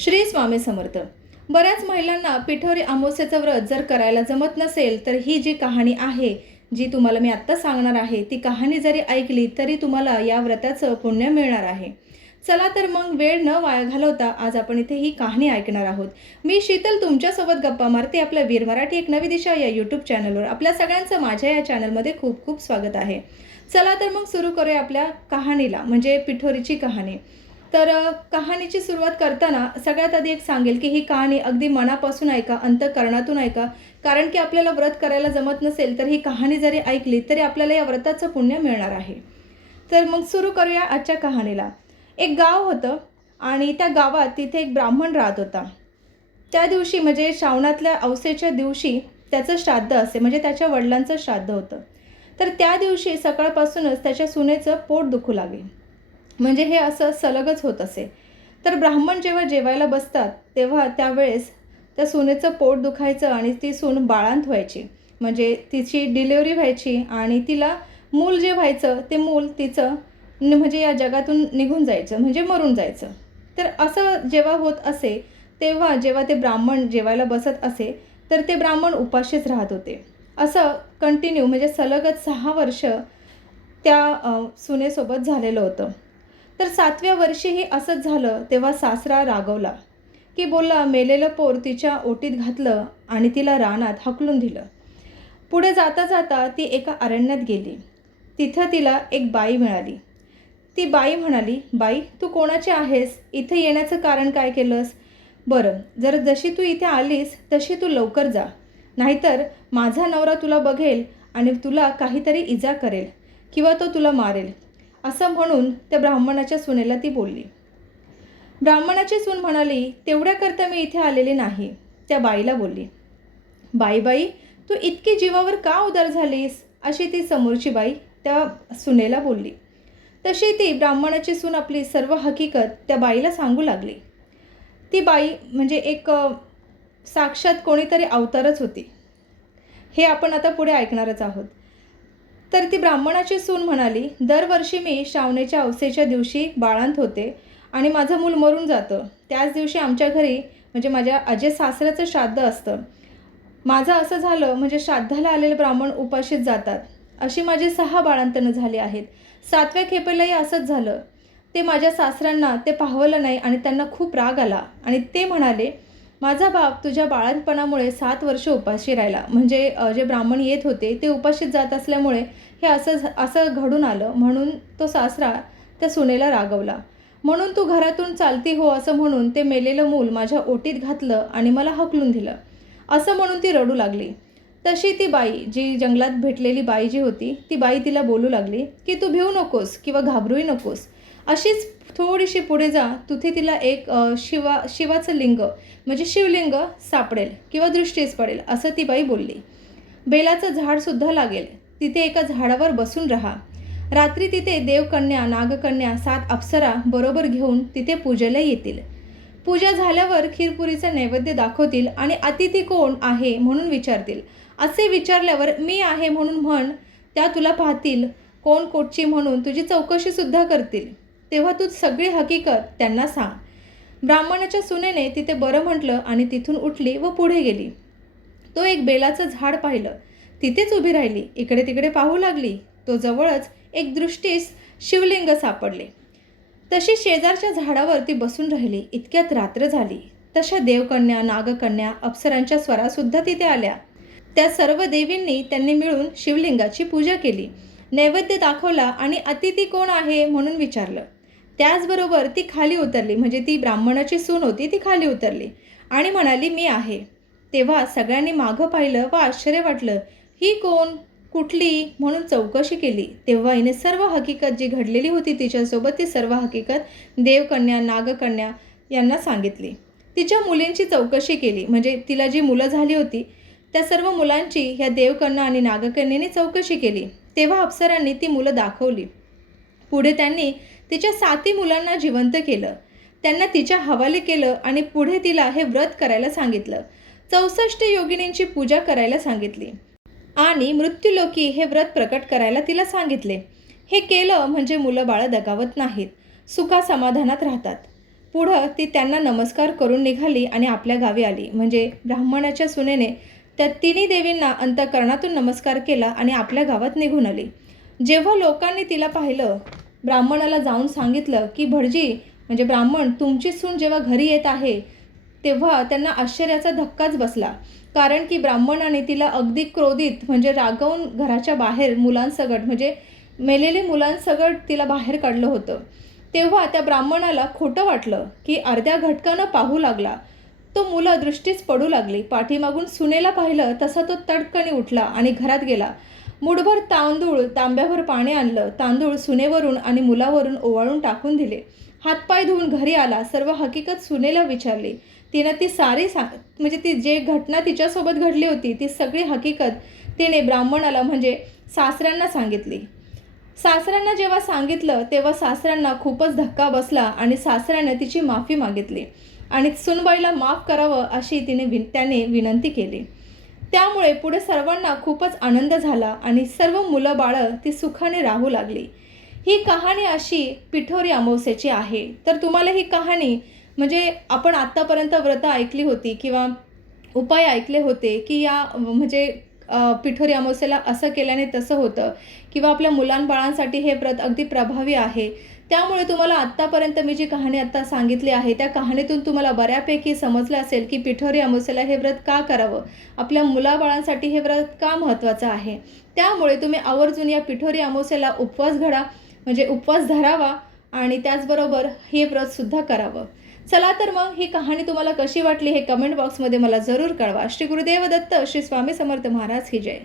श्री स्वामी समर्थ. बऱ्याच महिलांना पिठोरी अमावस्येचं व्रत जर करायला जमत नसेल तर ही जी कहाणी आहे, जी तुम्हाला मी आत्ता सांगणार आहे, ती कहाणी जरी ऐकली तरी तुम्हाला या व्रताचं पुण्य मिळणार आहे. चला तर मग वेळ न वाया घालवता आज आपण इथे ही कहाणी ऐकणार आहोत. मी शीतल तुमच्यासोबत गप्पा मारते आपल्या वीर मराठी एक नवी दिशा या यूट्यूब चॅनलवर. आपल्या सगळ्यांचं माझ्या या चॅनलमध्ये खूप खूप स्वागत आहे. चला तर मग सुरू करूया आपल्या कहाणीला, म्हणजे पिठोरीची कहाणी. तर कहाणीची सुरुवात करताना सगळ्यात आधी एक सांगेल की ही कहाणी अगदी मनापासून ऐका, अंतःकरणातून ऐका. कारण की आपल्याला व्रत करायला जमत नसेल तर ही कहाणी जरी ऐकली तरी आपल्याला या व्रताचं पुण्य मिळणार आहे. तर मग सुरू करूया आजच्या कहाणीला. एक गाव होतं आणि त्या गावात तिथे एक ब्राह्मण राहत होता. त्या दिवशी म्हणजे श्रावणातल्या अवसेच्या दिवशी त्याचं श्राद्ध असे, म्हणजे त्याच्या वडिलांचं श्राद्ध होतं. तर त्या दिवशी सकाळपासूनच त्याच्या सुनेचं पोट दुखू लागले. म्हणजे हे असं सलगच होत असे. तर ब्राह्मण जेव्हा जेवायला बसतात तेव्हा त्यावेळेस त्या सुनेचं पोट दुखायचं आणि ती सून बाळंत व्हायची. म्हणजे तिची डिलिव्हरी व्हायची आणि तिला मूल जे व्हायचं ते मूल तिचं म्हणजे या जगातून निघून जायचं, म्हणजे मरून जायचं. तर असं जेव्हा होत असे तेव्हा जेव्हा ते ब्राह्मण जेवायला बसत असे तर ते ब्राह्मण उपाशीच राहत होते. असं कंटिन्यू म्हणजे सलगच 6 वर्ष त्या सुनेसोबत झालेलं होतं. तर 7व्या वर्षीही असंच झालं. तेव्हा सासरा रागवला की बोलला, मेलेलं पोर तिच्या ओटीत घातलं आणि तिला रानात हकलून दिलं. पुढे जाता जाता ती एका अरण्यात गेली. तिथं तिला एक बाई मिळाली. ती बाई म्हणाली, बाई तू कोणाची आहेस, इथे येण्याचं कारण काय केलंस? बरं, जर जशी तू इथे आलीस तशी तू लवकर जा, नाहीतर माझा नवरा तुला बघेल आणि तुला काहीतरी इजा करेल किंवा तो तुला मारेल. असं म्हणून त्या ब्राह्मणाच्या सुनेला ती बोलली. ब्राह्मणाची सून म्हणाली, तेवढ्याकरता मी इथे आलेली नाही. त्या बाईला बोलली, बाई तू इतकी जीवावर का उदार झालीस? अशी ती समोरची बाई त्या सुनेला बोलली. तशी ती ब्राह्मणाची सून आपली सर्व हकीकत त्या बाईला सांगू लागली. ती बाई म्हणजे एक साक्षात कोणीतरी अवतारच होती. हे आपण आता पुढे ऐकणारच आहोत. तर ती ब्राह्मणाची सून म्हणाली, दरवर्षी मी श्रावणेच्या अवसेच्या दिवशी बाळंत होते आणि माझं मूल मरून जातं. त्याच दिवशी आमच्या घरी म्हणजे माझ्या अजय सासऱ्याचं श्राद्ध असतं. माझं असं झालं म्हणजे श्राद्धाला आलेले ब्राह्मण उपाशीच जातात. अशी माझी 6 बाळंतनं झाली आहेत. 7व्या खेपेलाही असंच झालं. ते माझ्या सासऱ्यांना ते पाहवलं नाही आणि त्यांना खूप राग आला आणि ते म्हणाले, माझा बाप तुझ्या बाळंतपणामुळे 7 वर्ष उपाशी राहिला. म्हणजे जे ब्राह्मण येत होते ते उपाशीच जात असल्यामुळे हे असं घडून आलं. म्हणून तो सासरा त्या सुनेला रागवला. म्हणून तू घरातून चालती हो असं म्हणून ते मेलेलं मूल माझ्या ओटीत घातलं आणि मला हकलून दिलं. असं म्हणून ती रडू लागली. तशी ती बाई, जी जंगलात भेटलेली बाई जी होती, ती बाई तिला बोलू लागली की तू भिवू नकोस किंवा घाबरूही नकोस. अशीच थोडीशी पुढे जा, तिथे तिला एक शिवाचं लिंग म्हणजे शिवलिंग सापडेल किंवा दृष्टीस पडेल असं ती बाई बोलली. बेलाचं झाडसुद्धा लागेल. तिथे एका झाडावर बसून राहा. रात्री तिथे देवकन्या, नागकन्या, 7 अप्सरा बरोबर घेऊन तिथे पूजेला येतील. पूजा झाल्यावर खीरपुरीचा नैवेद्य दाखवतील आणि अतिथी कोण आहे म्हणून विचारतील. असे विचारल्यावर मी आहे म्हणून म्हण. त्या तुला पाहतील, कोण कोटची म्हणून तुझी चौकशीसुद्धा करतील. तेव्हा तू सगळी हकीकत त्यांना सांग. ब्राह्मणाच्या सुनेने तिथे बरं म्हटलं आणि तिथून उठली व पुढे गेली. तो एक बेलाचं झाड पाहिलं. तिथेच उभी राहिली. इकडे तिकडे पाहू लागली. तो जवळच एक दृष्टीस शिवलिंग सापडले. तशी शेजारच्या झाडावर ती बसून राहिली. इतक्यात रात्र झाली. तशा देवकन्या, नागकन्या, अप्सरांच्या स्वरासुद्धा तिथे आल्या. त्या सर्व देवींनी त्यांनी मिळून शिवलिंगाची पूजा केली. नैवेद्य दाखवला आणि अतिथी कोण आहे म्हणून विचारलं. त्याचबरोबर ती खाली उतरली, म्हणजे ती ब्राह्मणाची सून होती ती खाली उतरली आणि म्हणाली, मी आहे. तेव्हा सगळ्यांनी मागं पाहिलं व आश्चर्य वाटलं. ही कोण, कुठली म्हणून चौकशी केली. तेव्हा हिने सर्व हकीकत जी घडलेली होती तिच्यासोबत ती सर्व हकीकत देवकन्या, नागकन्या यांना सांगितली. तिच्या मुलींची चौकशी केली, म्हणजे तिला जी मुलं झाली होती त्या सर्व मुलांची ह्या देवकन्या आणि नागकन्येने चौकशी केली. तेव्हा अप्सरांनी ती मुलं दाखवली. पुढे त्यांनी तिच्या 7 मुलांना जिवंत केलं. त्यांना तिच्या हवाले केलं आणि पुढे तिला हे व्रत करायला सांगितलं. 64 योगिनींची पूजा करायला सांगितली आणि मृत्यूलोकी हे व्रत प्रकट करायला तिला सांगितले. हे केलं म्हणजे मुलं बाळं दगावत नाहीत, सुखा समाधानात राहतात. पुढं ती त्यांना नमस्कार करून निघाली आणि आपल्या गावी आली. म्हणजे ब्राह्मणाच्या सुनेने त्या तिन्ही देवींना अंतःकरणातून नमस्कार केला आणि आपल्या गावात निघून आली. जेव्हा लोकांनी तिला पाहिलं, ब्राह्मणाला जाऊन सांगितलं की भटजी म्हणजे ब्राह्मण तुमची सून जेव्हा घरी येत आहे, तेव्हा त्यांना आश्चर्याचा धक्काच बसला. कारण की ब्राह्मणाने तिला अगदी क्रोधित म्हणजे रागावून घराच्या बाहेर मुलांसकट म्हणजे मेलेली मुलांसकट तिला बाहेर काढलं होतं. तेव्हा त्या ब्राह्मणाला खोटं वाटलं की अर्ध्या घटकानं पाहू लागला. तो मुलं दृष्टीस पडू लागली. पाठीमागून सुनेला पाहिलं तसा तो तडकनी उठला आणि घरात गेला. मुठभर तांदूळ तांब्याभर पाणी आणलं. तांदूळ सुनेवरून आणि मुलावरून ओवाळून टाकून दिले. हातपाय धुवून घरी आला. सर्व हकीकत सुनेला विचारली. तिनं ती सारी म्हणजे ती जे घटना तिच्यासोबत घडली होती ती सगळी हकीकत तिने ब्राह्मणाला म्हणजे सासऱ्यांना सांगितली. सासऱ्यांना जेव्हा सांगितलं तेव्हा सासऱ्यांना खूपच धक्का बसला आणि सासऱ्याने तिची माफी मागितली आणि सुनबाईला माफ करावं अशी त्याने विनंती केली. त्यामुळे पुढे सर्वांना खूपच आनंद झाला आणि सर्व मुलं बाळं ती सुखाने राहू लागली. ही कहाणी अशी पिठोरी अमावस्येची आहे. तर तुम्हाला ही कहाणी म्हणजे आपण आत्तापर्यंत व्रतं ऐकली होती किंवा उपाय ऐकले होते की या म्हणजे पिठोरी अमावस्येला असं केल्याने तसं होतं किंवा आपल्या मुलांबाळांसाठी हे व्रत अगदी प्रभावी आहे. त्यामुळे तुम्हाला आत्तापर्यंत मी जी कहाणी आत्ता सांगितली आहे त्या कहाणीतून तुम्हाला बऱ्यापैकी समजलं असेल की पिठोरी अमावस्येला हे व्रत का करावं, आपल्या मुलाबाळांसाठी हे व्रत का महत्त्वाचं आहे. त्यामुळे तुम्ही आवर्जून या पिठोरी अमावस्येला उपवास घडा म्हणजे उपवास धरावा आणि त्याचबरोबर हे व्रतसुद्धा करावं. चला तर मग ही कहाणी तुम्हाला कशी वाटली हे कमेंट बॉक्समध्ये मला जरूर कळवा. श्री गुरुदेव दत्त, श्री स्वामी समर्थ महाराज की जय.